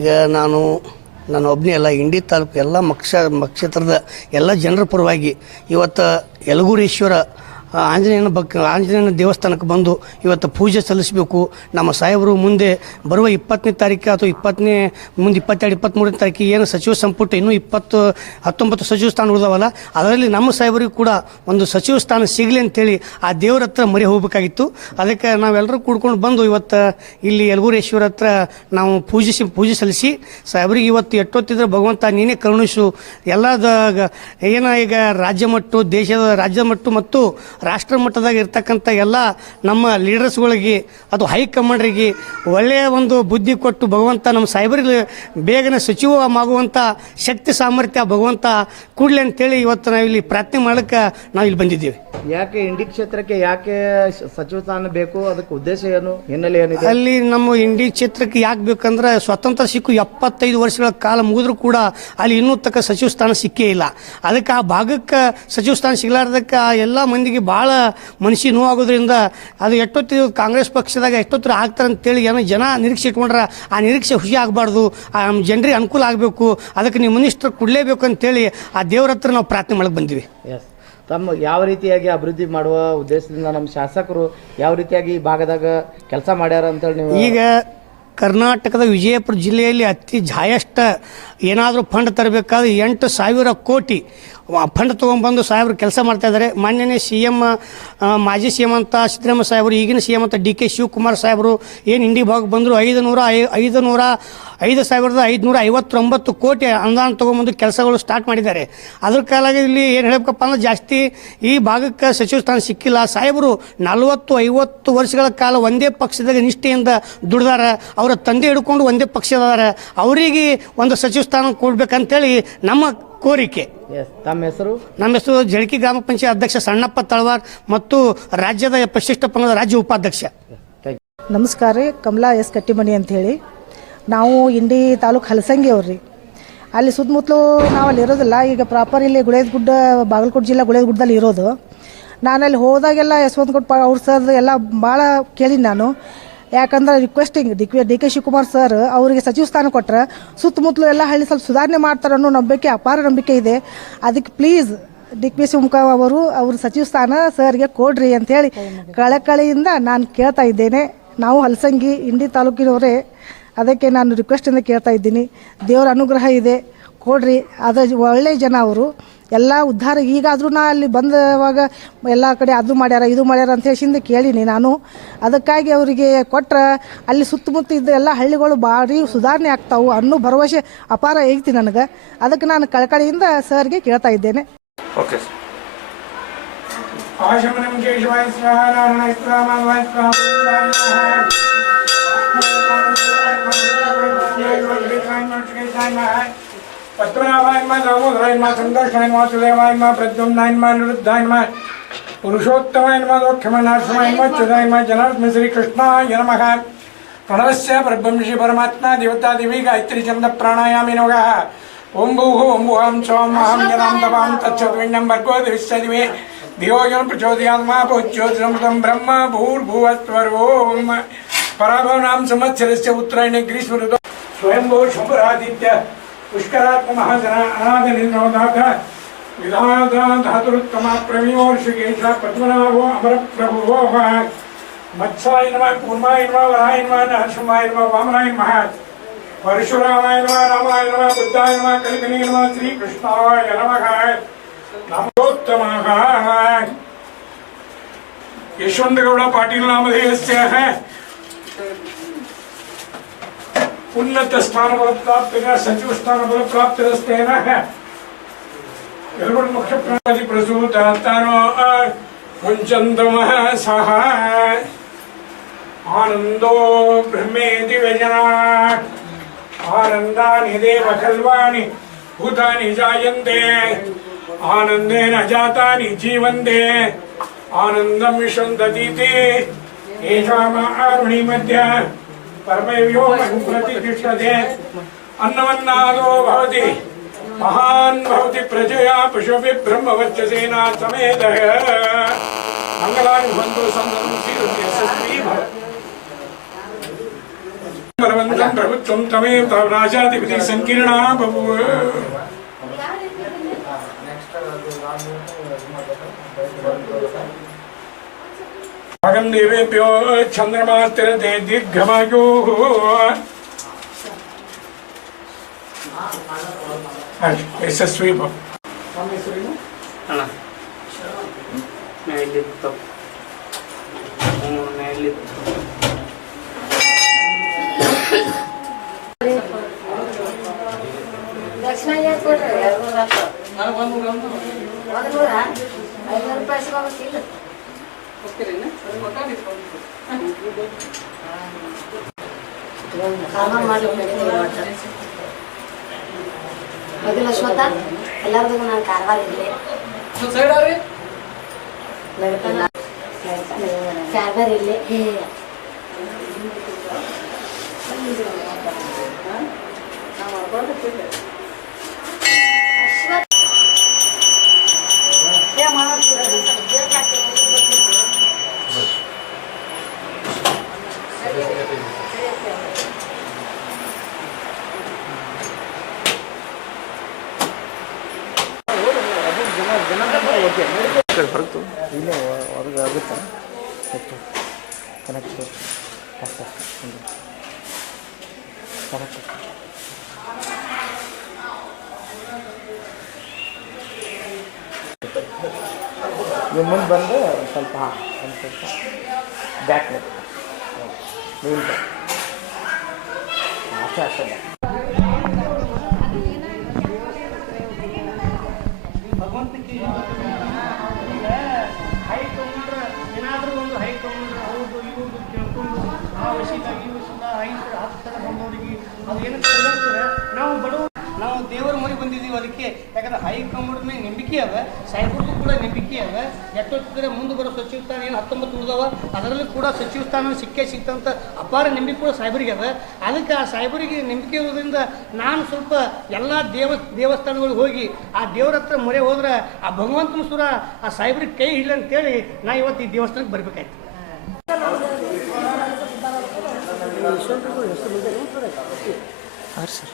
ಈಗ ನಾನು ಒಬ್ಬನೇ ಅಲ್ಲ, ಇಂಡಿ ತಾಲೂಕು ಎಲ್ಲ ಕ್ಷೇತ್ರದ ಎಲ್ಲ ಜನರ ಪರವಾಗಿ ಇವತ್ತು ಯಲಗೂರೇಶ್ವರ ಆಂಜನೇಯನ ದೇವಸ್ಥಾನಕ್ಕೆ ಬಂದು ಇವತ್ತು ಪೂಜೆ ಸಲ್ಲಿಸಬೇಕು. ನಮ್ಮ ಸಾಹೇಬರು ಮುಂದೆ ಬರುವ 20ನೇ ತಾರೀಕು ಅಥವಾ ಮುಂದೆ 22, 23ನೇ ತಾರೀಕಿಗೆ ಏನು ಸಚಿವ ಸಂಪುಟ ಇನ್ನೂ 19 ಸಚಿವ ಸ್ಥಾನ ಉಳಿದವಲ್ಲ, ಅದರಲ್ಲಿ ನಮ್ಮ ಸಾಹೇಬರಿಗೂ ಕೂಡ ಒಂದು ಸಚಿವ ಸ್ಥಾನ ಸಿಗಲಿ ಅಂತೇಳಿ ಆ ದೇವರ ಹತ್ರ ಮರೆ ಹೋಗಬೇಕಾಗಿತ್ತು. ಅದಕ್ಕೆ ನಾವೆಲ್ಲರೂ ಕೂಡ್ಕೊಂಡು ಬಂದು ಇವತ್ತು ಇಲ್ಲಿ ಯಲಗೂರೇಶ್ವರ ಹತ್ರ ನಾವು ಪೂಜೆ ಸಲ್ಲಿಸಿ ಸಾಹೇಬರಿಗೆ ಇವತ್ತು ಎಟ್ಟೊತ್ತಿದ್ರೆ ಭಗವಂತ ನೀನೇ ಕರುಣಿಸು, ಈಗ ರಾಜ್ಯ ಮಟ್ಟ ಮತ್ತು ರಾಷ್ಟ್ರ ಮಟ್ಟದಾಗ ಇರ್ತಕ್ಕಂಥ ಎಲ್ಲ ನಮ್ಮ ಲೀಡರ್ಸ್ಗಳಿಗೆ ಅದು ಹೈಕಮಾಂಡ್ರಿಗೆ ಒಳ್ಳೆಯ ಒಂದು ಬುದ್ಧಿ ಕೊಟ್ಟು ಭಗವಂತ ನಮ್ಮ ಸಾಹೇಬರಿಗೆ ಬೇಗನೆ ಸಚಿವವಾಗುವಂಥ ಶಕ್ತಿ ಸಾಮರ್ಥ್ಯ ಭಗವಂತ ಕೂಡಲೇ ಅಂತೇಳಿ ಇವತ್ತು ನಾವಿಲ್ಲಿ ಪ್ರಾರ್ಥನೆ ಮಾಡೋಕ್ಕೆ ನಾವಿಲ್ಲಿ ಬಂದಿದ್ದೀವಿ. ಯಾಕೆ ಇಂಡಿ ಕ್ಷೇತ್ರಕ್ಕೆ ಯಾಕೆ ಸಚಿವ ಸ್ಥಾನ ಬೇಕು? ಅದಕ್ಕೆ ಉದ್ದೇಶ ಏನು, ಹಿನ್ನೆಲೆ ಏನಿದೆ? ಅಲ್ಲಿ ನಮ್ಮ ಇಂಡಿ ಕ್ಷೇತ್ರಕ್ಕೆ ಯಾಕೆ ಬೇಕಂದ್ರೆ ಸ್ವಾತಂತ್ರ್ಯ ಸಿಕ್ಕು 75 ವರ್ಷಗಳ ಕಾಲ ಮುಗಿದ್ರೂ ಕೂಡ ಅಲ್ಲಿ ಇನ್ನೂ ತಕ್ಕ ಸಚಿವ ಸ್ಥಾನ ಸಿಕ್ಕೇ ಇಲ್ಲ. ಅದಕ್ಕೆ ಆ ಭಾಗಕ್ಕೆ ಸಚಿವ ಸ್ಥಾನ ಸಿಗಲಾರ್ದಕ್ಕೆ ಆ ಎಲ್ಲ ಮಂದಿಗೆ ಭಾಳ ಮನಸ್ಸಿಗೆ ನೋವಾಗೋದ್ರಿಂದ ಅದು ಎಷ್ಟೊತ್ತಿಗೆ ಕಾಂಗ್ರೆಸ್ ಪಕ್ಷದಾಗ ಎಷ್ಟೊತ್ತರ ಆಗ್ತಾರೆ ಅಂತೇಳಿ ಏನೋ ಜನ ನಿರೀಕ್ಷೆ ಇಟ್ಕೊಂಡ್ರೆ ಆ ನಿರೀಕ್ಷೆ ಖುಷಿ ಆಗಬಾರ್ದು, ಆ ಜನರಿಗೆ ಅನುಕೂಲ ಆಗಬೇಕು, ಅದಕ್ಕೆ ನೀವು ಮಿನಿಸ್ಟರ್ ಕೊಡಲೇಬೇಕು ಅಂತೇಳಿ ಆ ದೇವರ ಹತ್ರ ನಾವು ಪ್ರಾರ್ಥನೆ ಮಾಡಕ್ಕೆ ಬಂದಿವಿ. ತಮ್ಮ ಯಾವ ರೀತಿಯಾಗಿ ಅಭಿವೃದ್ಧಿ ಮಾಡುವ ಉದ್ದೇಶದಿಂದ ನಮ್ಮ ಶಾಸಕರು ಯಾವ ರೀತಿಯಾಗಿ ಈ ಭಾಗದಾಗ ಕೆಲಸ ಮಾಡ್ಯಾರ ಅಂತೇಳಿ ನೀವು ಈಗ ಕರ್ನಾಟಕದ ವಿಜಯಪುರ ಜಿಲ್ಲೆಯಲ್ಲಿ ಹೈಯೆಸ್ಟ್ ಏನಾದರೂ ಫಂಡ್ ತರಬೇಕಾದ್ರೆ 8,000 ಕೋಟಿ ಫಂಡ್ ತೊಗೊಂಡ್ಬಂದು ಸಾಹೇಬರು ಕೆಲಸ ಮಾಡ್ತಾ ಇದ್ದಾರೆ. ಮಾನ್ಯನೇ ಮಾಜಿ ಸಿ ಎಂ ಅಂತ ಸಿದ್ದರಾಮಯ್ಯ ಸಾಹೇಬರು, ಈಗಿನ ಸಿ ಎಂ ಅಂತ ಡಿ ಕೆ ಶಿವಕುಮಾರ್ ಸಾಹೇಬರು ಏನು ಇಂಡಿ ಭಾಗಕ್ಕೆ ಬಂದರು 5,559 ಕೋಟಿ ಅನುದಾನ ತೊಗೊಂಬಂದು ಕೆಲಸಗಳು ಸ್ಟಾರ್ಟ್ ಮಾಡಿದ್ದಾರೆ. ಅದ್ರ ಕಾಲಾಗಿ ಇಲ್ಲಿ ಏನು ಹೇಳಬೇಕಪ್ಪ ಅಂದ್ರೆ ಜಾಸ್ತಿ ಈ ಭಾಗಕ್ಕೆ ಸಚಿವ ಸ್ಥಾನ ಸಿಕ್ಕಿಲ್ಲ. ಸಾಹೇಬರು 40-50 ವರ್ಷಗಳ ಕಾಲ ಒಂದೇ ಪಕ್ಷದಾಗ ನಿಷ್ಠೆಯಿಂದ ದುಡ್ದಾರ. ಅವರ ತಂದೆ ಹಿಡ್ಕೊಂಡು ಒಂದೇ ಪಕ್ಷದಾರ, ಅವರಿಗೆ ಒಂದು ಸಚಿವ ಸ್ಥಾನ ಕೊಡ್ಬೇಕಂತೇಳಿ ನಮ್ಮ ಕೋರಿಕೆ. ನಮ್ಮ ಹೆಸರು ಜಳಕಿ ಗ್ರಾಮ ಪಂಚಾಯತ್ ಅಧ್ಯಕ್ಷ ಸಣ್ಣಪ್ಪ ತಳವಾರ್ ಮತ್ತು ರಾಜ್ಯದ ಪರಿಶಿಷ್ಟ ಪಂಗಡದ ರಾಜ್ಯ ಉಪಾಧ್ಯಕ್ಷ. ನಮಸ್ಕಾರ ರೀ, ಕಮಲಾ ಎಸ್ ಕಟ್ಟಿಮನಿ ಅಂತ ಹೇಳಿ. ನಾವು ಇಂಡಿ ತಾಲೂಕು ಹಲಸಂಗಿ ಅವ್ರಿ. ಅಲ್ಲಿ ಸುತ್ತಮುತ್ತಲು ನಾವು ಅಲ್ಲಿ ಇರೋದಿಲ್ಲ. ಈಗ ಪ್ರಾಪರ್ ಇಲ್ಲಿ ಗುಳೇದಗುಡ್ಡ, ಬಾಗಲಕೋಟೆ ಜಿಲ್ಲಾ ಗುಳೇದಗುಡ್ಡದಲ್ಲಿ ಇರೋದು. ನಾನು ಅಲ್ಲಿ ಹೋದಾಗೆಲ್ಲ ಯಶವಂತಗುಡ್ಡ ಅವ್ರ ಸರ್ ಎಲ್ಲ ಭಾಳ ಕೇಳಿನಿ ನಾನು. ಯಾಕಂದ್ರೆ requesting D K Shivakumar sir ಅವರಿಗೆ ಸಚಿವ ಸ್ಥಾನ ಕೊಟ್ಟರೆ ಸುತ್ತಮುತ್ತಲು ಎಲ್ಲ ಹಳ್ಳಿ ಸ್ವಲ್ಪ ಸುಧಾರಣೆ ಮಾಡ್ತಾರೆ ಅನ್ನೋ ನಂಬಿಕೆ, ಅಪಾರ ನಂಬಿಕೆ ಇದೆ. ಅದಕ್ಕೆ ಪ್ಲೀಸ್ ಡಿ ಕೆ ಶಿವಕುಮಾರ್ ಅವ್ರ ಸಚಿವ ಸ್ಥಾನ ಸರ್ಗೆ ಕೊಡ್ರಿ ಅಂಥೇಳಿ ಕಳಕಳಿಯಿಂದ ನಾನು ಕೇಳ್ತಾ ಇದ್ದೇನೆ. ನಾವು ಹಲಸಂಗಿ ಇಂಡಿ ತಾಲೂಕಿನವರೇ, ಅದಕ್ಕೆ ನಾನು ರಿಕ್ವೆಸ್ಟಿಂದ ಕೇಳ್ತಾ ಇದ್ದೀನಿ. ದೇವರ ಅನುಗ್ರಹ ಇದೆ, ಕೊಡ್ರಿ. ಅದು ಒಳ್ಳೆಯ ಜನ ಅವರು, ಎಲ್ಲ ಉದ್ಧಾರ. ಈಗಾದರೂ ನಾ ಅಲ್ಲಿ ಬಂದವಾಗ ಎಲ್ಲ ಕಡೆ ಅದು ಮಾಡ್ಯಾರ ಇದು ಮಾಡ್ಯಾರ ಅಂತ ಹೇಳಿ ಕೇಳೀನಿ ನಾನು. ಅದಕ್ಕಾಗಿ ಅವರಿಗೆ ಕೊಟ್ಟರೆ ಅಲ್ಲಿ ಸುತ್ತಮುತ್ತ ಇದ್ದ ಎಲ್ಲ ಹಳ್ಳಿಗಳು ಭಾರಿ ಸುಧಾರಣೆ ಆಗ್ತಾವು ಅನ್ನೋ ಭರವಸೆ ಅಪಾರ ಐತಿ ನನಗೆ. ಅದಕ್ಕೆ ನಾನು ಕಳಕಳಿಯಿಂದ ಸರ್ಗೆ ಕೇಳ್ತಾ ಇದ್ದೇನೆ. पद्मनाभायन्मा दामोदरायन्मा संकर्षणायन्मा सुदेवायन्मा प्रद्युम्नायन्मा निरुद्धायन्मा पुरुषोत्तमायन्मा दोक्षमनार्षमायन्मा च्युतायन्मा जनार्दन श्री कृष्णाय नमः। प्रणवस्य परब्रह्मणि परमात्मा देवता देवी गायत्री छंद प्राणायामी नमः। ओम भूः ओम भुवं स्वं अहं जनां तवां तत्सविण्यं भर्गो देवस्य दिवे धियो यो न प्रचोदयात् मा भूज्योतिरमृतं ब्रह्म भूर्भुवस्वरोम। पराभवनां संवत्सरस्य उत्तरायणे ग्रीष्म ऋतौ स्वयंभू शुभरादित्य पुष्करात्म महाजना अनादनिर्नोदाथ विधाता धातुरुत्तम प्रवीमोर्षिकेश पद्मनाभो अमर प्रभुवो मत्साय नमः कूर्माय नमः वराय नमः नरसिंहाय नमः वामनाय नमः परशुरामाय नमः रामाय नमः बुद्धाय नमः कलिकने नमः श्री कृष्णाय नमः नमोत्तमः। यशवंतगौड़ पाटील नामधेयस्य उन्नत स्थान बल प्राप्त सचिव स्थान बल प्राप्त मुख्य प्राणि प्रसूत मुंचंतमः सह आनंदो ब्रह्मेति व्यजनात् आनंदानि देव खल्वानि भूतानि जायन्ते आनंदेन जातानि जीवन्ते आनंदं विशन्तीति एषामारुणि मध्य परमयो प्रतिष्ठते अन्नवन्नादो भवति महान् भवति प्रजया पशुभिः ब्रह्मवर्चसेना समेतः मंगलानि भवन्तु सन्ततं श्रीरङ्गे सत्त्वी भव। ಬಲವಂತಂ ಪ್ರಭುತ್ವಂ ತಮೇವ ರಾಜಾಧಿಪತಿ ಸಂಕೀರ್ಣ ಬಭುವ. ಭಾಗಂ ದೇವೇಭ್ಯೋ ಚಂದ್ರಮಾತಿರತೆ ದೀರ್ಘಮಾಯು. ಯಶಸ್ವಿ ಭವ. ದಕ್ಷಿಣ ಕೊಡ್ರಿ 500 ರೂಪಾಯಿ ಸಿಗೋಲ್ಲ. ಮೊದಲು ಅಶ್ವತ್ಥ ಎಲ್ಲರಿಗೂ ನಾನು ಕಾರವಾರ ಇರಲಿ ಕಾರವಾರ ಇರಲಿ. ಇಲ್ಲೇ ಹೊರಗೆ ಆಗುತ್ತಾ ಕನೆಕ್ಟ್ ಕರೆಕ್ಟ್. ನೀವು ಮುಂದೆ ಬಂದು ಸ್ವಲ್ಪ ಒಂದು ಸ್ವಲ್ಪ ಬ್ಯಾಕ್ ನೀರು ಅಷ್ಟೇ ಅಷ್ಟೇ. ಏನಾದರೂ ಒಂದು ಹೈ ತೊಗೊಂಡ್ರೆ ಹೌದು ಇವ್ರದ್ದು ಕೇಳ್ಕೊಂಡು ಆ ವರ್ಷದಿಂದ ಈ ವರ್ಷದಿಂದ 5 ಥರ ಬಂದವರಿಗೆ ಅದು ಏನಂತ ನಾವು ಬಡವರು, ನಾವು ದೇವರ ಮನೆ ಬಂದಿದ್ದೀವಿ. ಅದಕ್ಕೆ ಯಾಕಂದ್ರೆ ಹೈಕಮಾಂಡ್ ಮೇಲೆ ನಂಬಿಕೆ ಅದ, ಸಾಹೇಬ್ರದ್ದು ಕೂಡ ನಂಬಿಕೆ ಅದ. ಎಷ್ಟೊತ್ತಿದ್ರೆ ಮುಂದೆ ಬರೋ ಸಚಿವ ಸ್ಥಾನ ಏನು 19 ಉಳಿದವ, ಅದರಲ್ಲಿ ಕೂಡ ಸಚಿವ ಸ್ಥಾನ ಸಿಕ್ತಂತ ಅಪಾರ ನಂಬಿಕೆ ಕೂಡ ಸಾಹೇಬರಿಗೆ ಅದ. ಅದಕ್ಕೆ ಆ ಸಾಹೇಬರಿಗೆ ನಂಬಿಕೆ ಇರೋದ್ರಿಂದ ನಾನು ಸ್ವಲ್ಪ ಎಲ್ಲ ದೇವಸ್ಥಾನಗಳಿಗೆ ಹೋಗಿ ಆ ದೇವ್ರ ಹತ್ರ ಮೊರೆ ಹೋದ್ರೆ ಆ ಭಗವಂತನ ಸುರ ಆ ಸಾಹೇಬ್ರಿಗೆ ಕೈ ಇಲ್ಲ ಅಂತೇಳಿ ನಾ ಇವತ್ತು ಈ ದೇವಸ್ಥಾನಕ್ಕೆ ಬರಬೇಕಾಯ್ತು. ಸರ್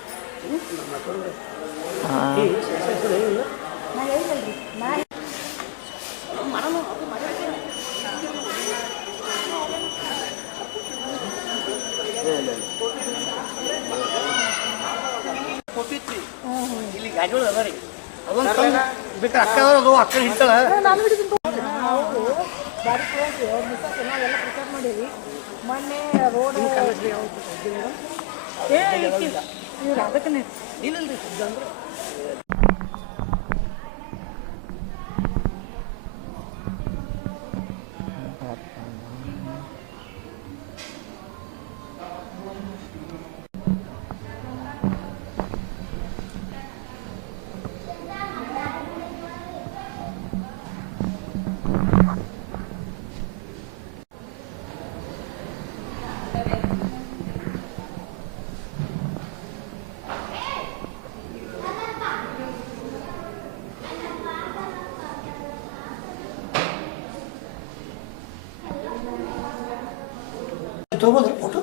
ಕೊಟ್ಟಿತ್ರಿ ಇಲ್ಲಿ ಗಾಡಿಗಳು ಅದ ರೀ, ಅದೊಂದು ಬೇಕಾದ್ರೆ ಅಕ್ಕ ಅದು ಅಕ್ಕ ಹಿಡ್ತಾಳ. ನಾವೆಲ್ಲ ಪ್ರಚಾರ ಮಾಡೀವಿ. ಮೊನ್ನೆ ರೋಡ್ ಇವ್ರು ಅದಕ್ಕೇ ಇಲ್ಲಲ್ರಿ ಅಂದ್ರೆ ತಗೋಬೋದ್ರಿ ಫೋಟೋ